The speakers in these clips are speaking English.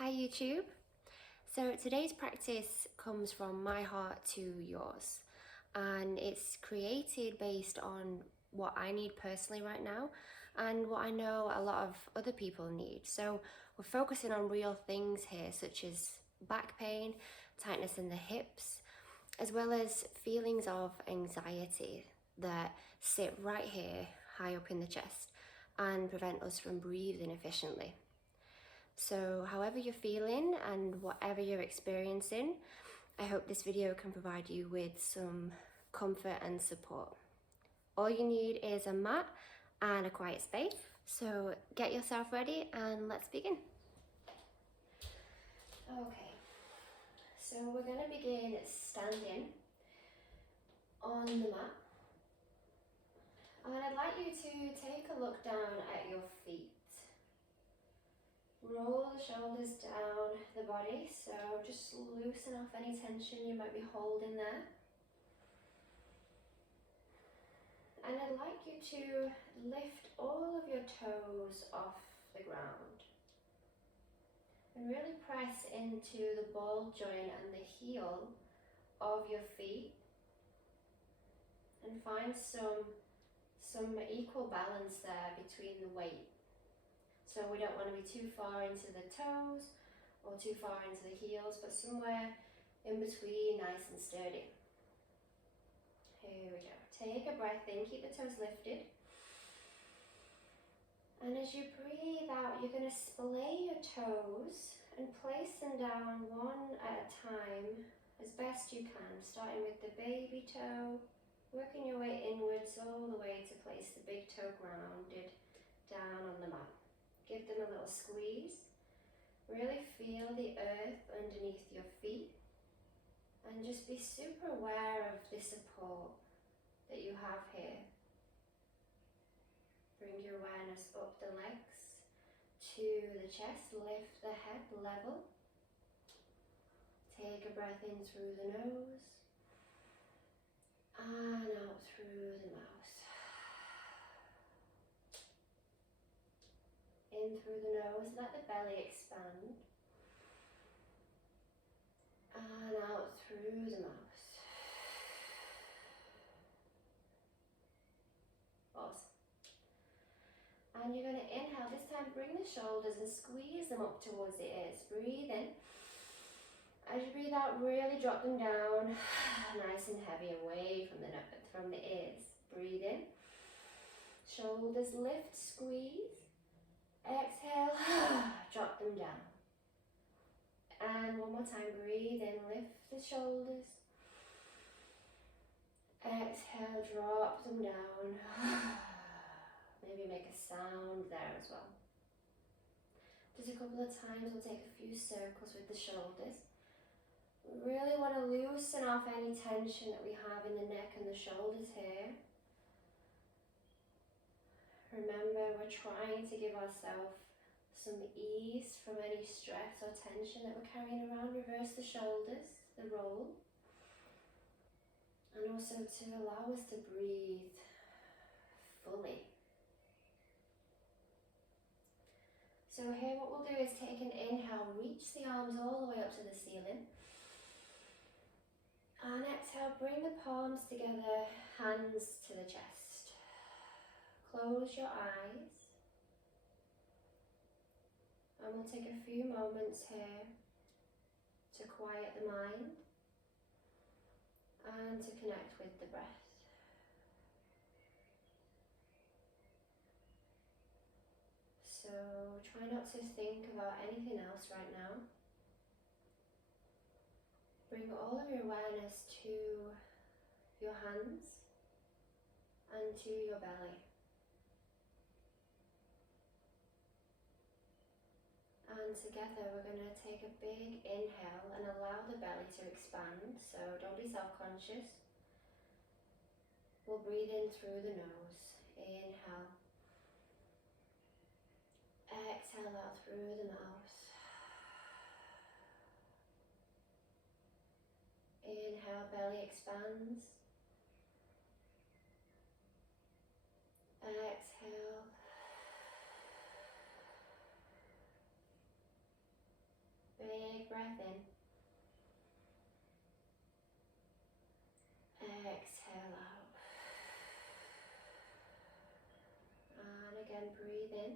Hi YouTube. So today's practice comes from my heart to yours, and it's created based on what I need personally right now and what I know a lot of other people need. So we're focusing on real things here, such as back pain, tightness in the hips, as well as feelings of anxiety that sit right here high up in the chest and prevent us from breathing efficiently. So however you're feeling and whatever you're experiencing, I hope this video can provide you with some comfort and support. All you need is a mat and a quiet space. So get yourself ready and let's begin. Okay, so we're going to begin standing on the mat. And I'd like you to take a look down at your feet. Roll the shoulders down the body, so just loosen off any tension you might be holding there. And I'd like you to lift all of your toes off the ground. And really press into the ball joint and the heel of your feet. And find some equal balance there between the weight. So we don't want to be too far into the toes or too far into the heels, but somewhere in between, nice and sturdy. Here we go. Take a breath in, keep the toes lifted. And as you breathe out, you're going to splay your toes and place them down one at a time as best you can, starting with the baby toe, working your way inwards all the way to place the big toe grounded down on the mat. Give them a little squeeze. Really feel the earth underneath your feet and just be super aware of the support that you have here. Bring your awareness up the legs to the chest, lift the head level. Take a breath in through the nose and out through the mouth. In through the nose, let the belly expand. And out through the mouth. Awesome. And you're going to inhale. This time bring the shoulders and squeeze them up towards the ears. Breathe in. As you breathe out, really drop them down. Nice and heavy away from the ears. Breathe in. Shoulders lift, squeeze. Exhale, drop them down. And one more time, breathe in, lift the shoulders. Exhale, drop them down. Maybe make a sound there as well. Just a couple of times, we'll take a few circles with the shoulders. We really want to loosen off any tension that we have in the neck and the shoulders here. Remember, we're trying to give ourselves some ease from any stress or tension that we're carrying around. Reverse the shoulders, the roll. And also to allow us to breathe fully. So here what we'll do is take an inhale, reach the arms all the way up to the ceiling. And exhale, bring the palms together, hands to the chest. Close your eyes. And we'll take a few moments here to quiet the mind and to connect with the breath. So try not to think about anything else right now. Bring all of your awareness to your hands and to your belly. And together we're going to take a big inhale and allow the belly to expand, so don't be self-conscious. We'll breathe in through the nose. Inhale. Exhale out through the mouth. Inhale, belly expands. Exhale. big breath in. Exhale out. And again, breathe in.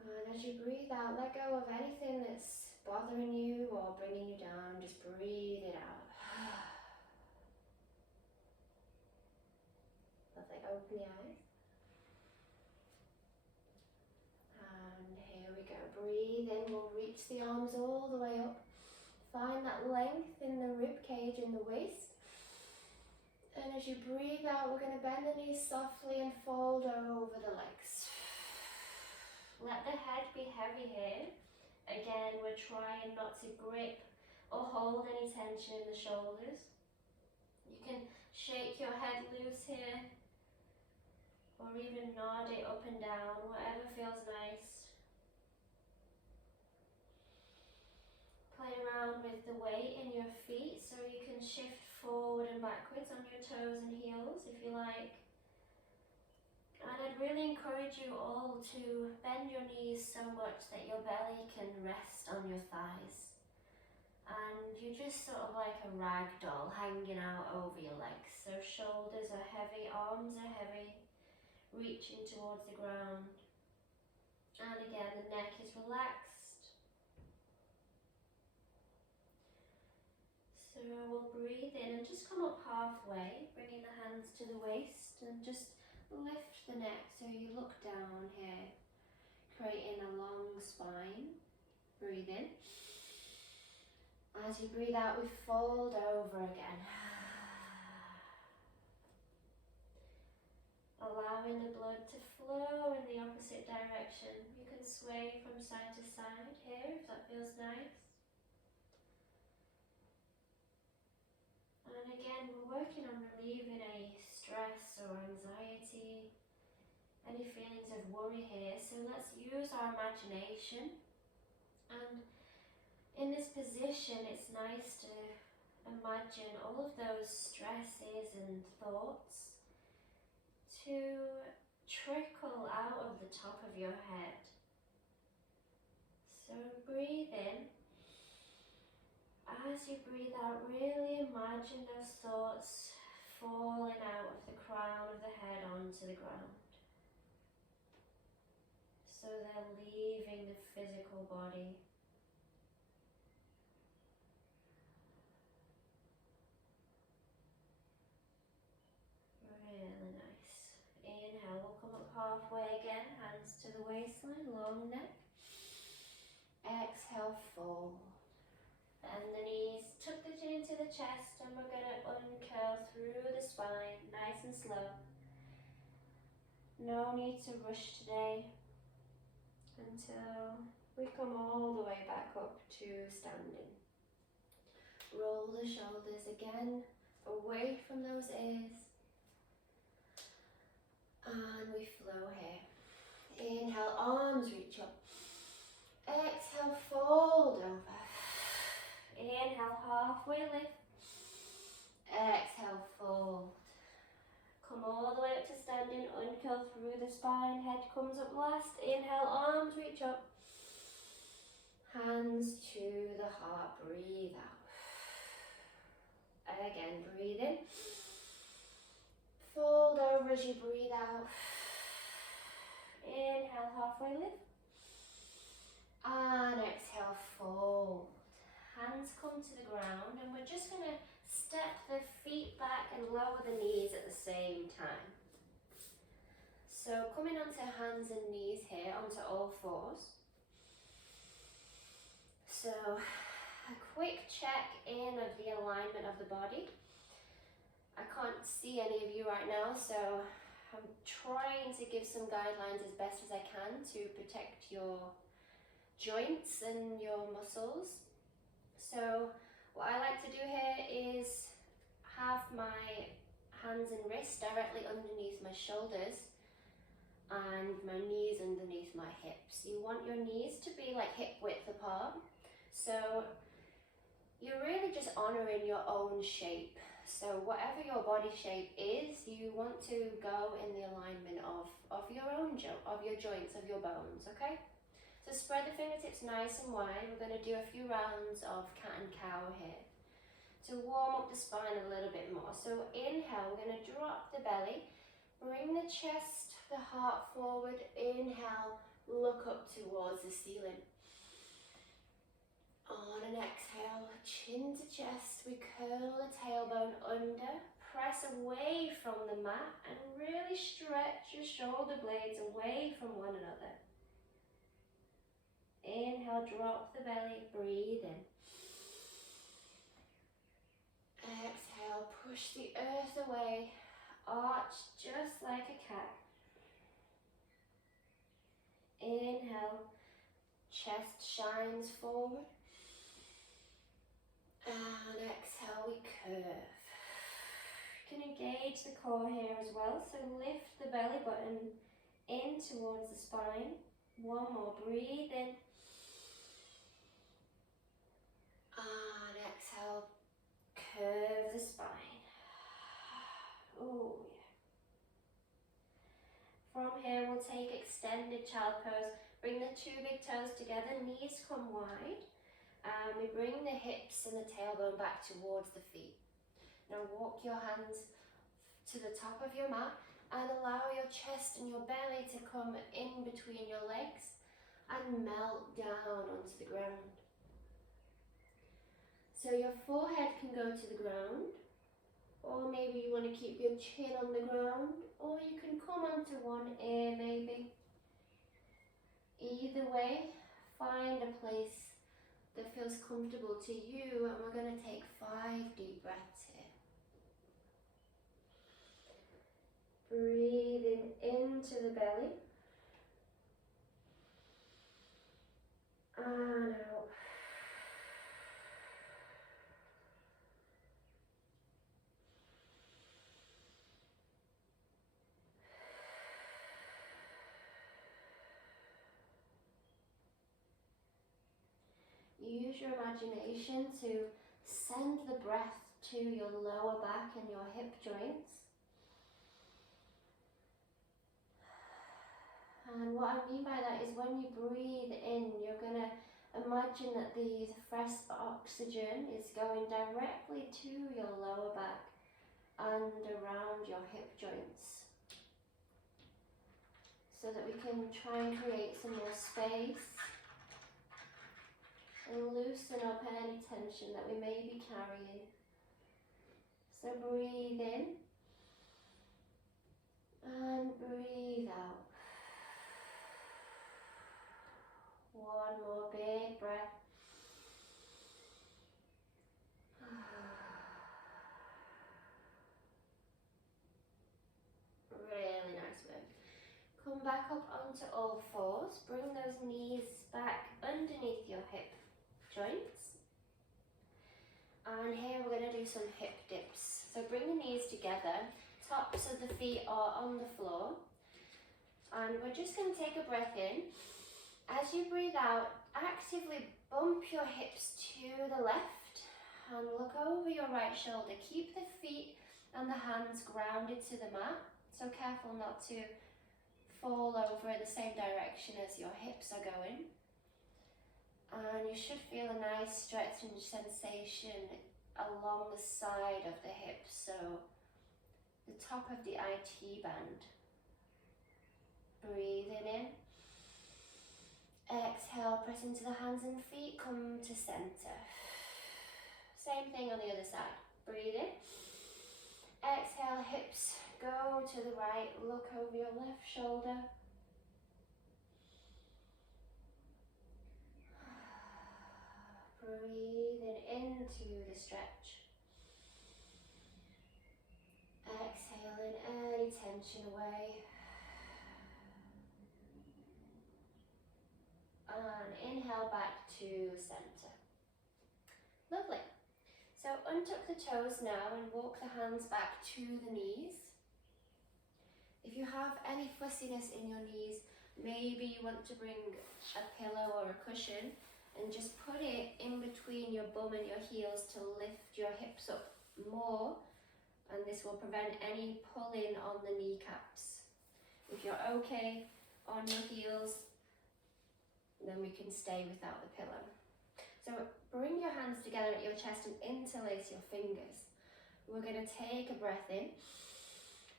And as you breathe out, let go of anything that's bothering you or bringing you down. Just breathe it out. Lovely. Open the eyes. And here we go. Breathe in. We'll reach the arms all the way up. Find that length in the rib cage and the waist. And as you breathe out, we're going to bend the knees softly and fold over the legs. Let the head be heavy here. Again, we're trying not to grip or hold any tension in the shoulders. You can shake your head loose here, or even nod it up and down, whatever feels nice. Play around with the weight in your feet so you can shift forward and backwards on your toes and heels if you like. And I'd really encourage you all to bend your knees so much that your belly can rest on your thighs. And you're just sort of like a rag doll hanging out over your legs. So shoulders are heavy, arms are heavy, reaching towards the ground. And again, the neck is relaxed. So we'll breathe in and just come up halfway, bringing the hands to the waist and just lift the neck so you look down here, creating a long spine. Breathe in. As you breathe out, we fold over again. Allowing the blood to flow in the opposite direction. You can sway from side to side here if that feels nice. And again, we're working on relieving any stress or anxiety, any feelings of worry here. So let's use our imagination. And in this position, it's nice to imagine all of those stresses and thoughts to trickle out of the top of your head. So breathe in. As you breathe out, really imagine those thoughts falling out of the crown of the head onto the ground. So they're leaving the physical body. Really nice. Inhale, we'll come up halfway again, hands to the waistline, long neck. Exhale, fold. Bend the knees, tuck the chin into the chest, and we're going to uncurl through the spine, nice and slow. No need to rush today until we come all the way back up to standing. Roll the shoulders again, away from those ears. And we flow here. Inhale, arms reach up. Exhale, fold over. Inhale, halfway lift. Exhale, fold. Come all the way up to standing, uncurl through the spine, head comes up last. Inhale, arms reach up. Hands to the heart, breathe out. Again, breathe in. Fold over as you breathe out. Inhale, halfway lift. And exhale, fold. Hands come to the ground, and we're just going to step the feet back and lower the knees at the same time. So coming onto hands and knees here, onto all fours. So a quick check in of the alignment of the body. I can't see any of you right now, so I'm trying to give some guidelines as best as I can to protect your joints and your muscles. So what I like to do here is have my hands and wrists directly underneath my shoulders and my knees underneath my hips. You want your knees to be like hip width apart. So you're really just honoring your own shape. So whatever your body shape is, you want to go in the alignment of your own of your joints, of your bones, okay? So spread the fingertips nice and wide. We're going to do a few rounds of cat and cow here to warm up the spine a little bit more. So inhale, we're going to drop the belly, bring the chest, the heart forward. Inhale, look up towards the ceiling. On an exhale, chin to chest, we curl the tailbone under, press away from the mat and really stretch your shoulder blades away from one another. Inhale, drop the belly, breathe in. Exhale, push the earth away, arch just like a cat. Inhale, chest shines forward. And exhale, we curve. You can engage the core here as well, so lift the belly button in towards the spine. One more, breathe in. And exhale, curve the spine. Oh yeah. From here, we'll take extended child pose. Bring the two big toes together, knees come wide. And we bring the hips and the tailbone back towards the feet. Now walk your hands to the top of your mat and allow your chest and your belly to come in between your legs and melt down onto the ground. So your forehead can go to the ground, or maybe you want to keep your chin on the ground, or you can come onto one ear maybe. Either way, find a place that feels comfortable to you, and we're going to take 5 deep breaths here. Breathing into the belly and out. Use your imagination to send the breath to your lower back and your hip joints. And what I mean by that is when you breathe in, you're going to imagine that the fresh oxygen is going directly to your lower back and around your hip joints, so that we can try and create some more space and loosen up any tension that we may be carrying. So breathe in and breathe out. One more big breath. Really nice work. Come back up onto all fours. Bring those knees back underneath your hip joints. And here we're going to do some hip dips. So bring the knees together. Tops of the feet are on the floor. And we're just going to take a breath in. As you breathe out, actively bump your hips to the left and look over your right shoulder. Keep the feet and the hands grounded to the mat. So careful not to fall over in the same direction as your hips are going. And you should feel a nice stretching sensation along the side of the hips, so the top of the IT band. Breathing in. Exhale, press into the hands and feet, come to center. Same thing on the other side. Breathe in. Exhale, hips go to the right, look over your left shoulder. Breathing into the stretch. Exhaling any tension away. And inhale back to center. Lovely. So untuck the toes now and walk the hands back to the knees. If you have any fussiness in your knees, maybe you want to bring a pillow or a cushion and just put it in between your bum and your heels to lift your hips up more, and this will prevent any pulling on the kneecaps. If you're okay on your heels, then than we can stay without the pillow. So bring your hands together at your chest and interlace your fingers. We're going to take a breath in.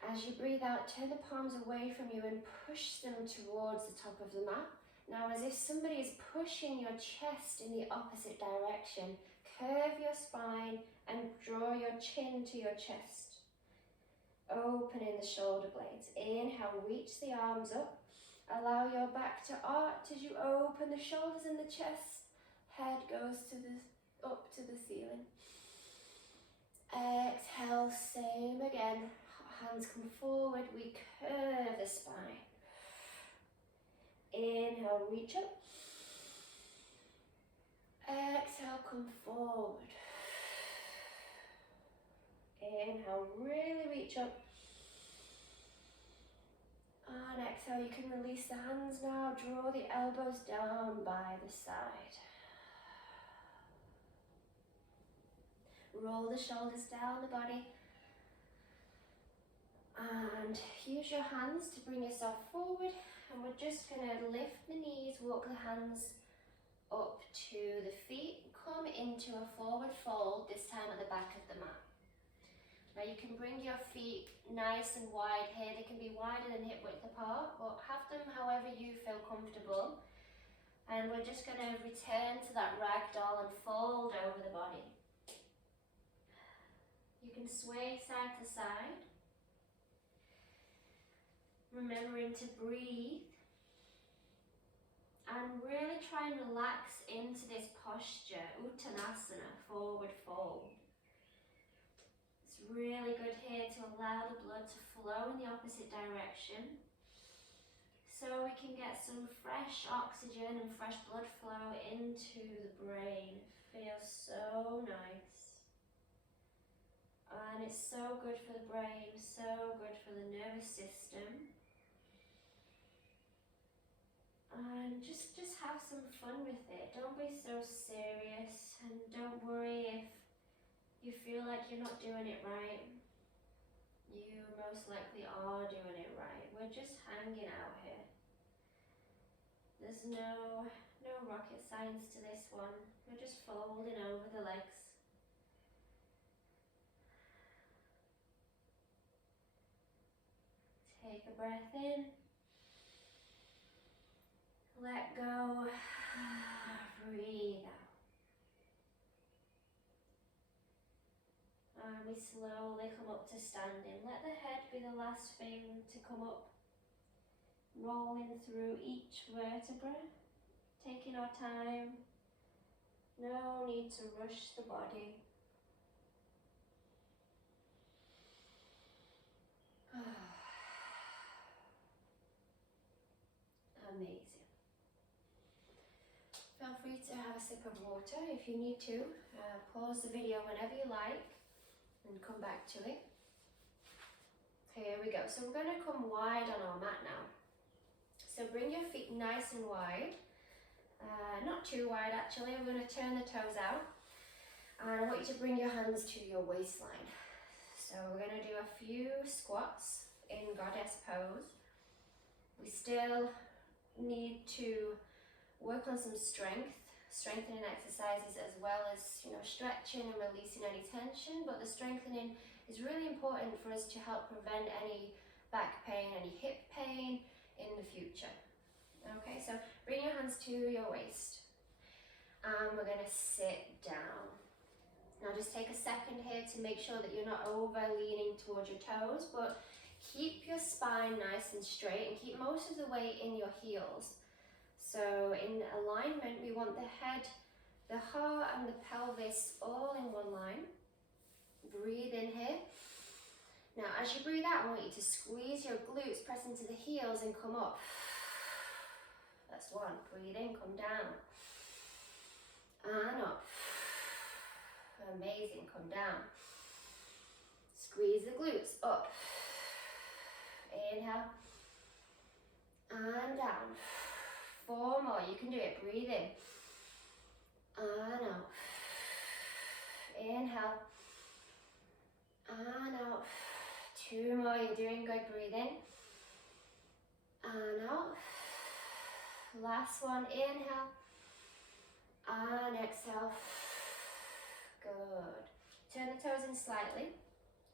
As you breathe out, turn the palms away from you and push them towards the top of the mat. Now, as if somebody is pushing your chest in the opposite direction, curve your spine and draw your chin to your chest. Opening the shoulder blades. Inhale, reach the arms up. Allow your back to arch as you open the shoulders and the chest. Head goes up to the ceiling. Exhale, same again. Hands come forward, we curve the spine. Inhale, reach up. Exhale, come forward. Inhale, really reach up. And exhale, you can release the hands now. Draw the elbows down by the side. Roll the shoulders down the body. And use your hands to bring yourself forward. And we're just going to lift the knees, walk the hands up to the feet. Come into a forward fold, this time at the back of the mat. Now you can bring your feet nice and wide here. They can be wider than hip width apart, but have them however you feel comfortable. And we're just going to return to that ragdoll and fold over the body. You can sway side to side. Remembering to breathe and really try and relax into this posture, Uttanasana, forward fold. It's really good here to allow the blood to flow in the opposite direction so we can get some fresh oxygen and fresh blood flow into the brain. Feels so nice. And it's so good for the brain, so good for the nervous system. And just have some fun with it. Don't be so serious, and don't worry if you feel like you're not doing it right. You most likely are doing it right. We're just hanging out here. There's no rocket science to this one. We're just folding over the legs. Take a breath in. Let go. Breathe out. And we slowly come up to standing. Let the head be the last thing to come up. Rolling through each vertebra. Taking our time. No need to rush the body. Amazing. Feel free to have a sip of water if you need to. Pause the video whenever you like and come back to it. Here we go. So we're going to come wide on our mat now. So bring your feet nice and wide. Not too wide actually. We're going to turn the toes out. And I want you to bring your hands to your waistline. So we're going to do a few squats in goddess pose. We still need to work on some strengthening exercises, as well as stretching and releasing any tension, but the strengthening is really important for us to help prevent any back pain, any hip pain in the future. Okay, so bring your hands to your waist and we're going to sit down. Now just take a second here to make sure that you're not over leaning towards your toes, but keep your spine nice and straight and keep most of the weight in your heels. So in alignment, we want the head, the heart and the pelvis all in one line. Breathe in here. Now as you breathe out, I want you to squeeze your glutes, press into the heels and come up. That's one. Breathe in, come down. And up. Amazing, come down. Squeeze the glutes, up. Inhale. And down. 4 more, you can do it. Breathe in. And out. Inhale. And out. 2 more, you're doing good. Breathe in. And out. Last one, inhale and exhale. Good. Turn the toes in slightly.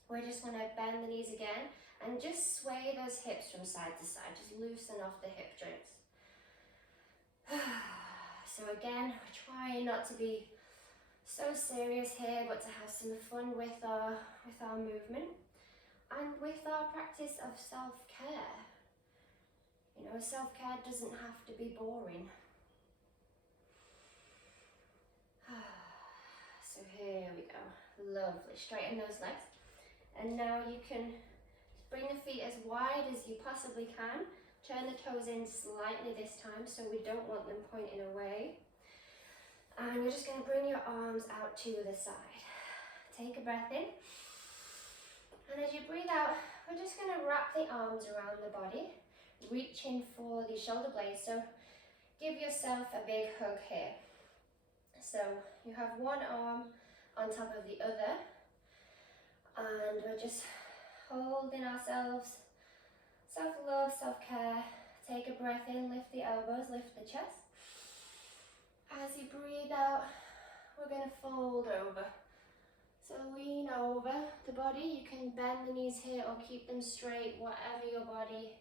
We're just going to bend the knees again and just sway those hips from side to side. Just loosen off the hip joints. So again, we're trying not to be so serious here, but to have some fun with our movement and with our practice of self-care. You know, self-care doesn't have to be boring. So here we go. Lovely. Straighten those legs. And now you can bring the feet as wide as you possibly can. Turn the toes in slightly this time, so we don't want them pointing away. And you're just going to bring your arms out to the side. Take a breath in. And as you breathe out, we're just going to wrap the arms around the body, reaching for the shoulder blades. So give yourself a big hug here. So you have one arm on top of the other, and we're just holding ourselves. Self-love, self-care. Take a breath in, lift the elbows, lift the chest. As you breathe out, we're going to fold over. So lean over the body. You can bend the knees here or keep them straight. Whatever your body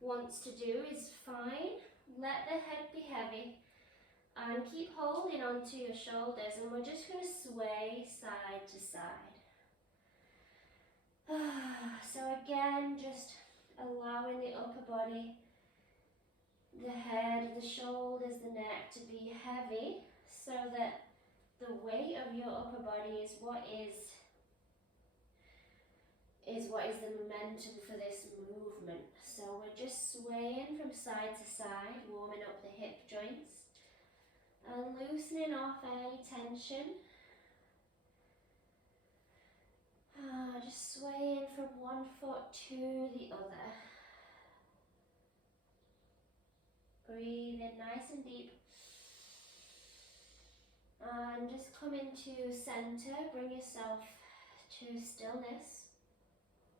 wants to do is fine. Let the head be heavy. And keep holding onto your shoulders, and we're just going to sway side to side. So again, just allowing the upper body, the head, the shoulders, the neck to be heavy, so that the weight of your upper body is what is the momentum for this movement. So we're just swaying from side to side, warming up the hip joints. And loosening off any tension. Just swaying from one foot to the other. Breathe in nice and deep. And just come into center. Bring yourself to stillness.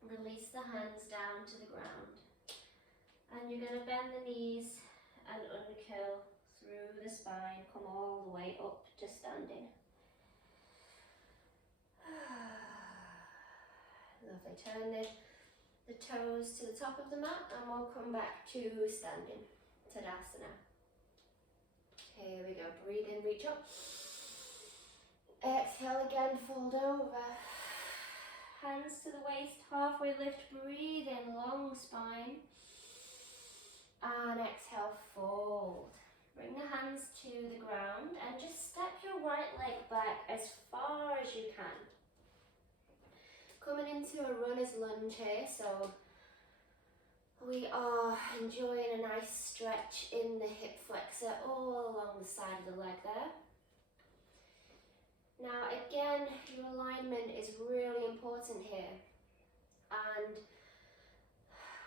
Release the hands down to the ground. And you're going to bend the knees and uncurl through the spine, come all the way up to standing. Lovely. Turn the toes to the top of the mat, and we'll come back to standing, Tadasana. Here we go. Breathe in, reach up. Exhale again, fold over. Hands to the waist, halfway lift, breathe in, long spine. And exhale, fold. Bring the hands to the ground and just step your right leg back as far as you can. Coming into a runner's lunge here, so we are enjoying a nice stretch in the hip flexor all along the side of the leg there. Now again, your alignment is really important here, and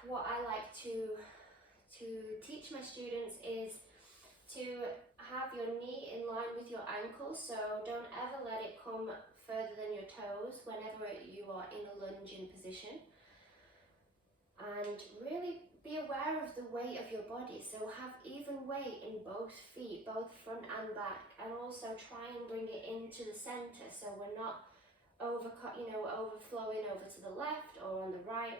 what I like to teach my students is to have your knee in line with your ankle, so don't ever let it come further than your toes whenever you are in a lunging position. And really be aware of the weight of your body, so have even weight in both feet, both front and back, and also try and bring it into the center so we're not overflowing over to the left or on the right.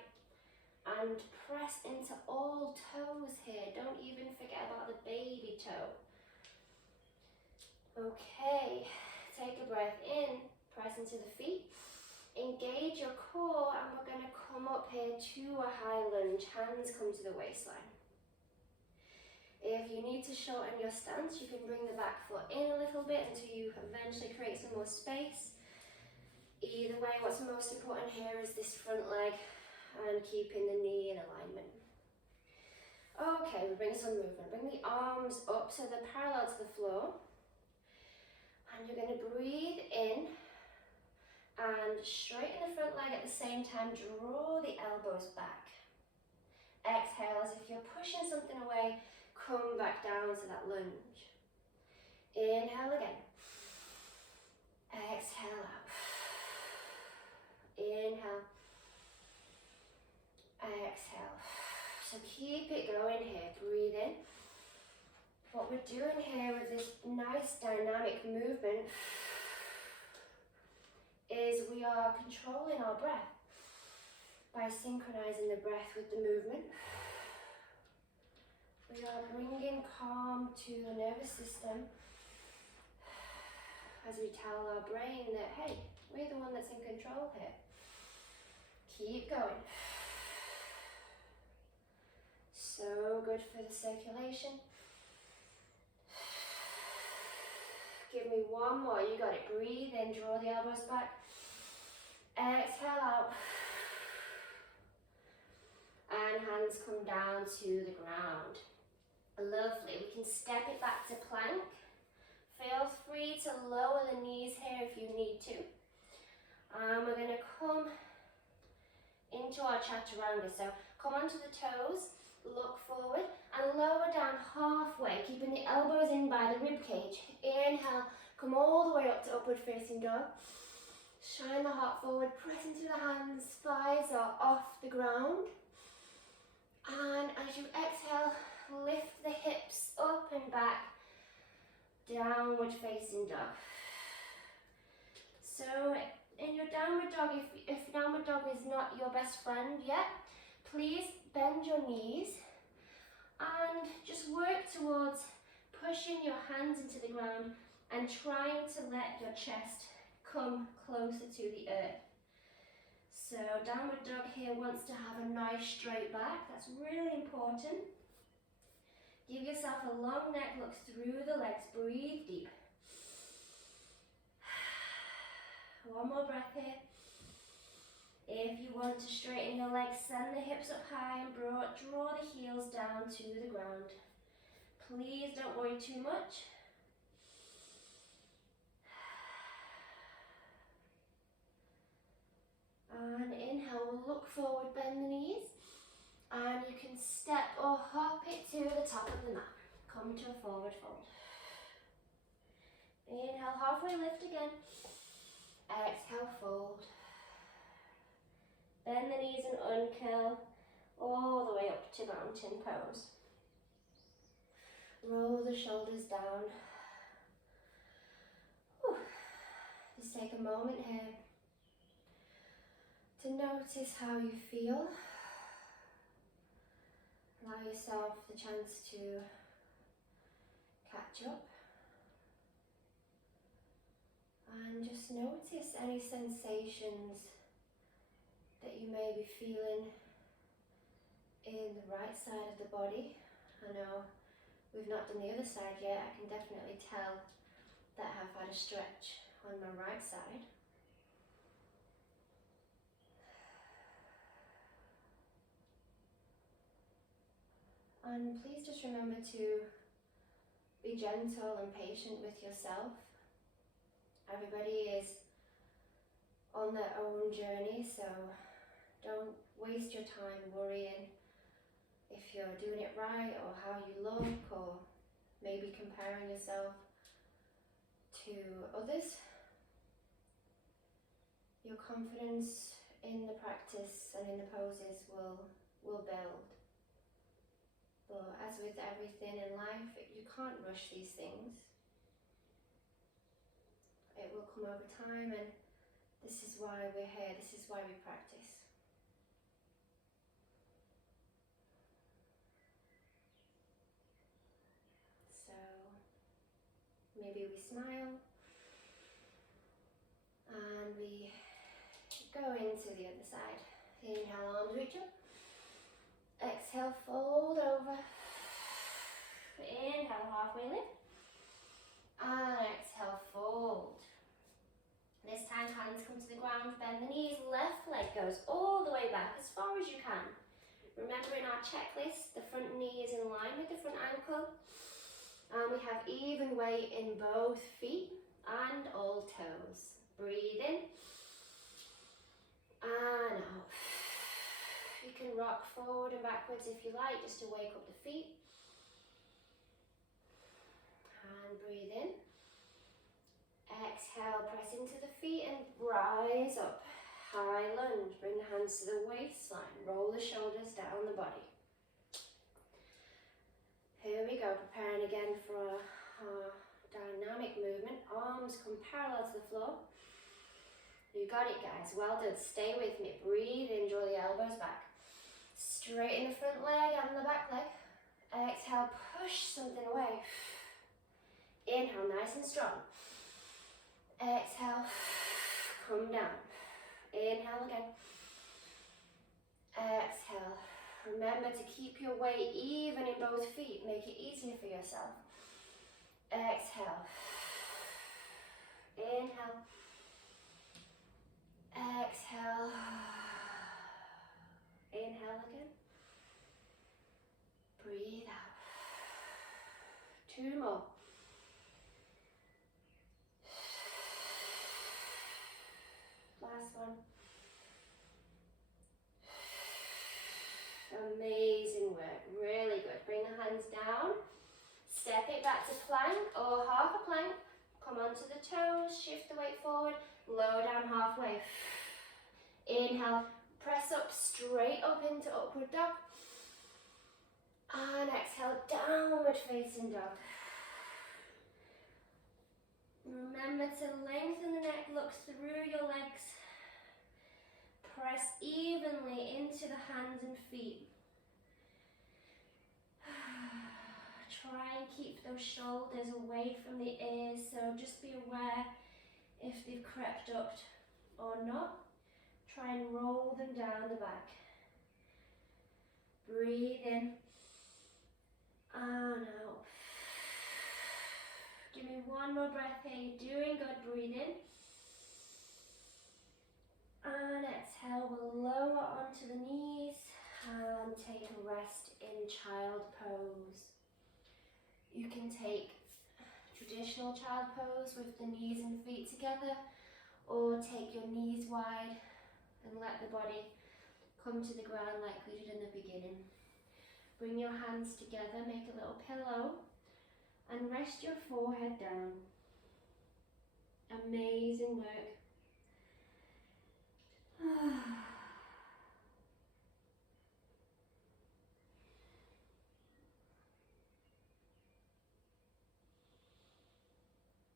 And press into all toes here. Don't even forget about the baby toe. Okay, take a breath in, press into the feet. Engage your core, and we're going to come up here to a high lunge. Hands come to the waistline. If you need to shorten your stance, you can bring the back foot in a little bit until you eventually create some more space. Either way, what's most important here is this front leg and keeping the knee in alignment. Okay, we bring some movement. Bring the arms up so they're parallel to the floor. And you're going to breathe in and straighten the front leg at the same time. Draw the elbows back. Exhale as if you're pushing something away. Come back down to that lunge. Inhale again. Exhale out. Inhale. Exhale. So keep it going here. Breathe in. What we're doing here with this nice dynamic movement is we are controlling our breath by synchronizing the breath with the movement. We are bringing calm to the nervous system as we tell our brain that, hey, we're the one that's in control here. Keep going. So good for the circulation. Give me one more, you got it. Breathe in, draw the elbows back. Exhale out. And hands come down to the ground. Lovely, we can step it back to plank. Feel free to lower the knees here if you need to. We're going to come into our chaturanga. So come onto the toes, look forward and lower down halfway, keeping the elbows in by the rib cage. Inhale, come all the way up to upward facing dog. Shine the heart forward, press into the hands, thighs are off the ground. And as you exhale, lift the hips up and back, downward facing dog. So in your downward dog, if downward dog is not your best friend yet, please bend your knees and just work towards pushing your hands into the ground and trying to let your chest come closer to the earth. So downward dog here wants to have a nice straight back. That's really important. Give yourself a long neck, look through the legs, breathe deep. One more breath here. If you want to straighten your legs, send the hips up high and broad, draw the heels down to the ground. Please don't worry too much. And inhale, we'll look forward, bend the knees. And you can step or hop it to the top of the mat. Come to a forward fold. Inhale, halfway lift again. Exhale, fold. Bend the knees and uncurl all the way up to mountain pose. Roll the shoulders down. Whew. Just take a moment here to notice how you feel. Allow yourself the chance to catch up. And just notice any sensations that you may be feeling in the right side of the body. I know we've not done the other side yet. I can definitely tell that I've had a stretch on my right side. And please just remember to be gentle and patient with yourself. Everybody is on their own journey, so don't waste your time worrying if you're doing it right or how you look, or maybe comparing yourself to others. Your confidence in the practice and in the poses will build. But as with everything in life, you can't rush these things. It will come over time, and this is why we're here, this is why we practice. So, maybe we smile, and we go into the other side. Inhale, arms reach up. Exhale, fold over. Inhale, halfway lift. And exhale, fold. This time, hands come to the ground, bend the knees, left leg goes all the way back as far as you can. Remember, in our checklist, the front knee is in line with the front ankle. And we have even weight in both feet and all toes. Breathe in. And out. You can rock forward and backwards if you like, just to wake up the feet. And breathe in. Exhale, press into the feet and rise up. High lunge, bring the hands to the waistline, roll the shoulders down the body. Here we go, preparing again for our dynamic movement. Arms come parallel to the floor. You got it, guys. Well done. Stay with me. Breathe in, draw the elbows back. Straighten the front leg and the back leg. Exhale, push something away. Inhale, nice and strong. Exhale, come down. Inhale again. Exhale. Remember to keep your weight even in both feet. Make it easier for yourself. Exhale. Inhale. Exhale. Inhale again. Breathe out. 2 more. Last one. Amazing work, really good. Bring the hands down, step it back to plank or half a plank. Come onto the toes, shift the weight forward, lower down halfway. Inhale, press up, straight up into upward dog. And exhale, downward facing dog. Remember to lengthen the neck, look through your legs. Press evenly into the hands and feet. Try and keep those shoulders away from the ears, so just be aware if they've crept up or not. Try and roll them down the back. Breathe in and out. Give me one more breath here. You're doing good. Breathe in. And exhale, we'll lower onto the knees and take a rest in child pose. You can take traditional child pose with the knees and feet together, or take your knees wide and let the body come to the ground like we did in the beginning. Bring your hands together, make a little pillow, and rest your forehead down. Amazing work.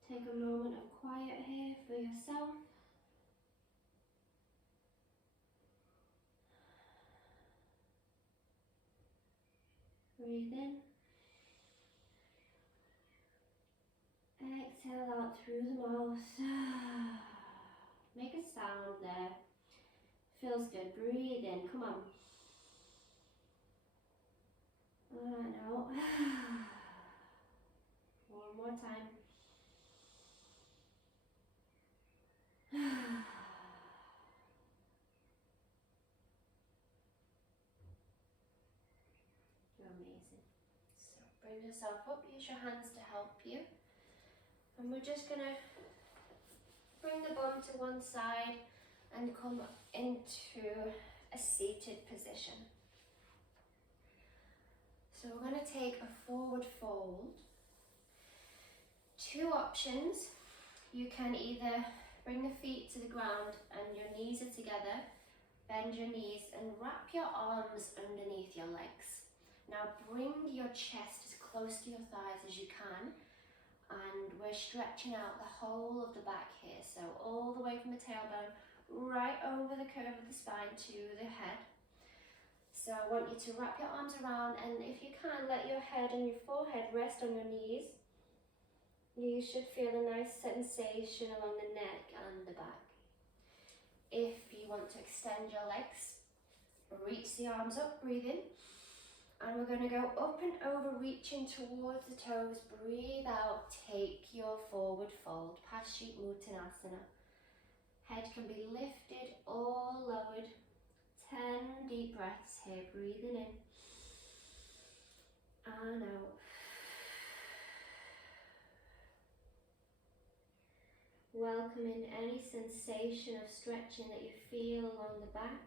Take a moment of quiet here for yourself. Breathe in. Exhale out through the mouth. Make a sound there. Feels good. Breathe in. Come on. And out. One more time. Amazing. So bring yourself up. Use your hands to help you. And we're just going to bring the bum to one side and come into a seated position. So we're going to take a forward fold. 2 options. You can either bring the feet to the ground and your knees are together, bend your knees and wrap your arms underneath your legs. Now bring your chest as close to your thighs as you can, and we're stretching out the whole of the back here, so all the way from the tailbone right over the curve of the spine to the head. So I want you to wrap your arms around, and if you can, let your head and your forehead rest on your knees. You should feel a nice sensation along the neck and the back. If you want to extend your legs, reach the arms up, breathe in. And we're going to go up and over, reaching towards the toes. Breathe out, take your forward fold, Paschimottanasana. Head can be lifted or lowered. 10 deep breaths here, breathing in and out. Welcoming any sensation of stretching that you feel along the back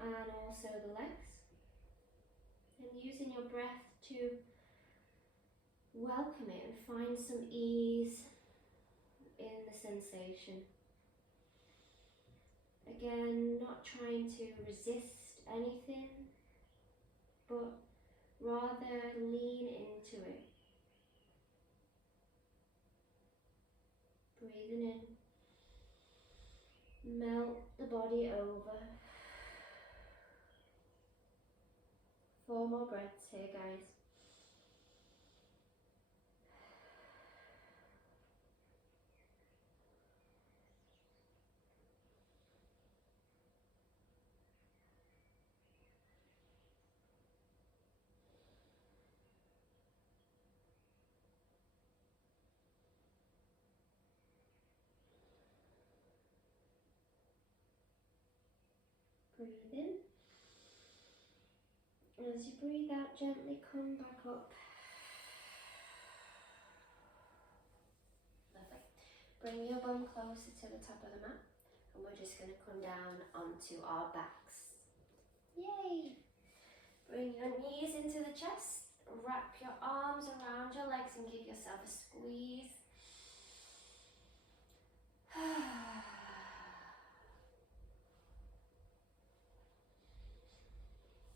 and also the legs. And using your breath to welcome it and find some ease in the sensation. Again, not trying to resist anything, but Rather lean into it. Breathing in. Melt the body over. 4 more breaths here, guys. Breathe in. As you breathe out, gently come back up. Lovely. Bring your bum closer to the top of the mat, and we're just going to come down onto our backs. Yay! Bring your knees into the chest. Wrap your arms around your legs and give yourself a squeeze.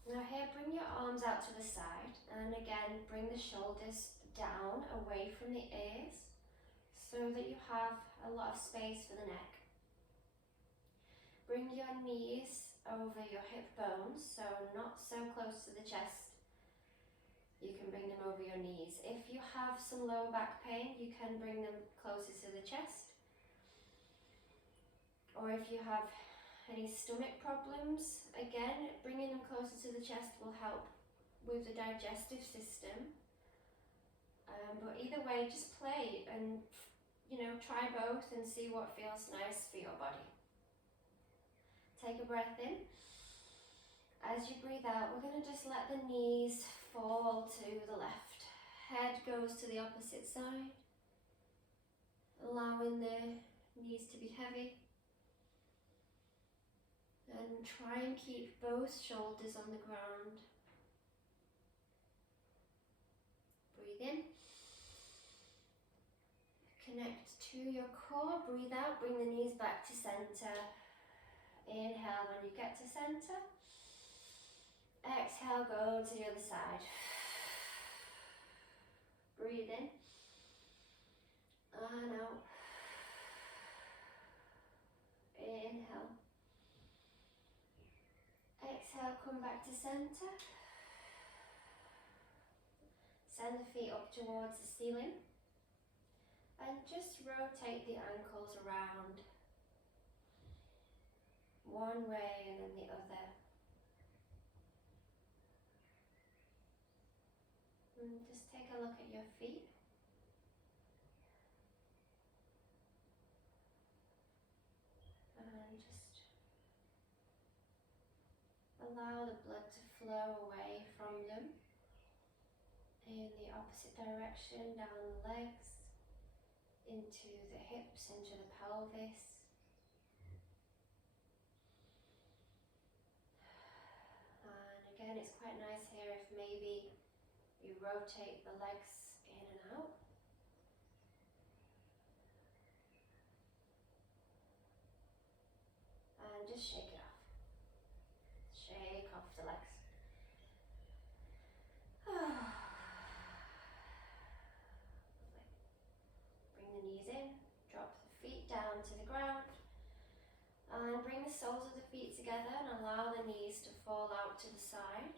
Now here, bring your arms out to the side, and again bring the shoulders down away from the ears so that you have a lot of space for the neck. Bring your knees over your hip bones, so not so close to the chest. You can bring them over your knees. If you have some lower back pain, you can bring them closer to the chest. Or if you have any stomach problems, again, bringing them closer to the chest will help with the digestive system. But either way, just play and, try both and see what feels nice for your body. Take a breath in. As you breathe out, we're going to just let the knees fall to the left. Head goes to the opposite side, allowing the knees to be heavy. And try and keep both shoulders on the ground. Breathe in. Connect to your core. Breathe out. Bring the knees back to center. Inhale when you get to center. Exhale, go to the other side. Breathe in. And out. Inhale. Exhale, come back to center. Send the feet up towards the ceiling. And just rotate the ankles around. One way and then the other. And just take a look at your feet. And just allow the blood to flow away from them in the opposite direction, down the legs, into the hips, into the pelvis. And again, it's quite nice here if maybe you rotate the legs in and out. And just shake it off. Shake off the legs. Bring the knees in, drop the feet down to the ground, and bring the soles of the feet together and allow the knees to fall out to the side.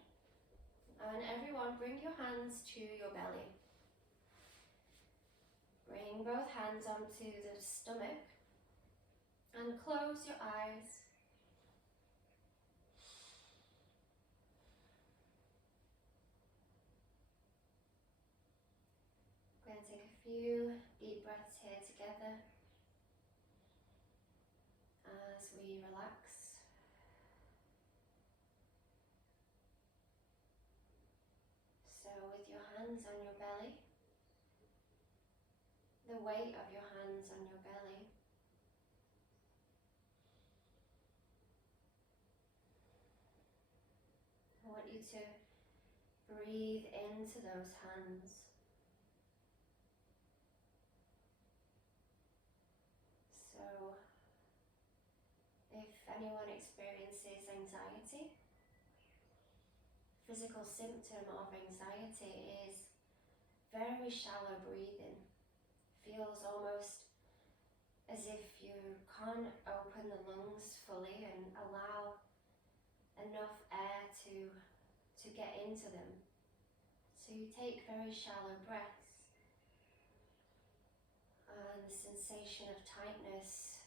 And everyone, bring your hands to your belly. Bring both hands onto the stomach and close your eyes. We're going to take a few deep breaths here together as we relax. So with your hands on your belly, the weight of your hands on your belly, I want you to breathe into those hands. So if anyone experiences anxiety, physical symptom of anxiety is very shallow breathing. Feels almost as if you can't open the lungs fully and allow enough air to get into them. So you take very shallow breaths, and the sensation of tightness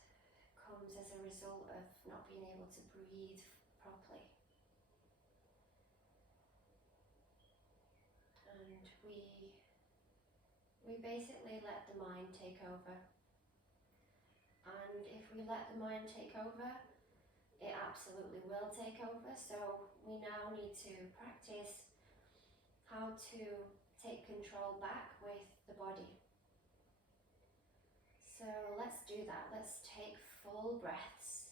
comes as a result of not being able to breathe properly. And we basically let the mind take over. And if we let the mind take over, it absolutely will take over. So we now need to practice how to take control back with the body. So let's do that. Let's take full breaths.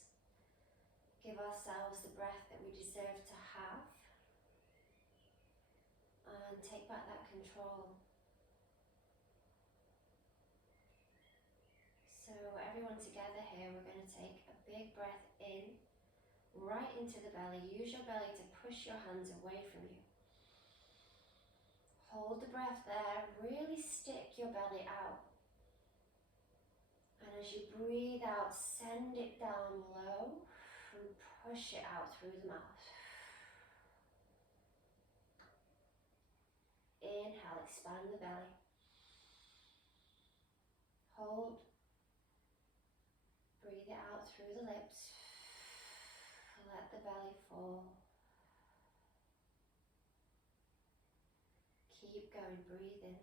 Give ourselves the breath that we deserve to have. And take back that control. So everyone together here, we're going to take a big breath in, right into the belly. Use your belly to push your hands away from you. Hold the breath there, really stick your belly out. And as you breathe out, send it down low and push it out through the mouth. Inhale, expand the belly. Hold. Breathe it out through the lips. Let the belly fall. Keep going, breathe in.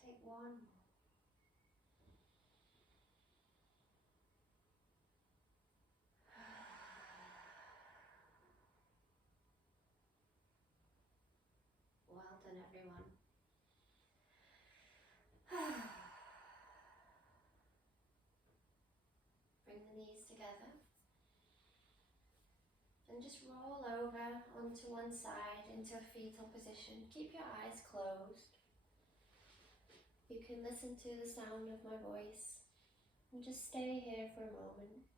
Let's take one. Well done, everyone. Bring the knees together and just roll over onto one side into a fetal position. Keep your eyes closed. You can listen to the sound of my voice and just stay here for a moment.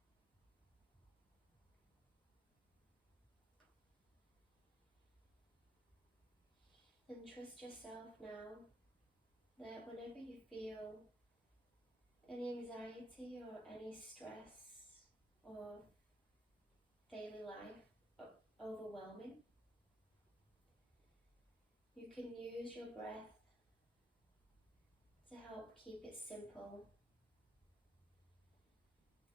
And trust yourself now that whenever you feel any anxiety or any stress or daily life overwhelming, you can use your breath to help keep it simple,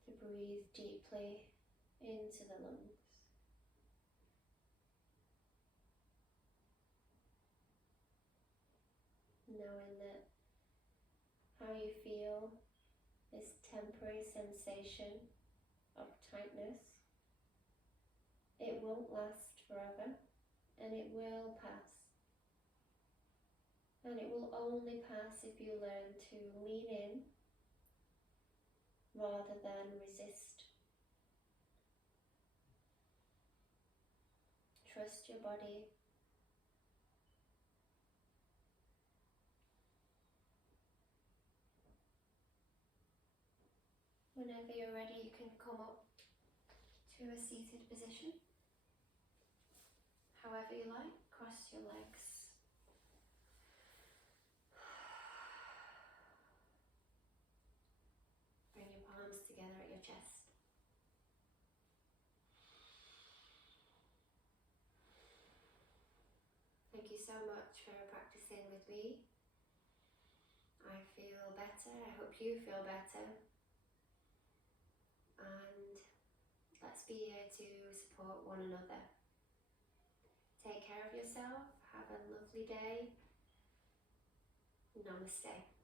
to breathe deeply into the lungs. Knowing that how you feel, this temporary sensation of tightness, it won't last forever, and it will pass. And it will only pass if you learn to lean in rather than resist. Trust your body. Whenever you're ready, you can come up to a seated position. However you like, cross your legs. Bring your palms together at your chest. Thank you so much for practicing with me. I feel better. I hope you feel better. And let's be here to support one another. Take care of yourself. Have a lovely day. Namaste.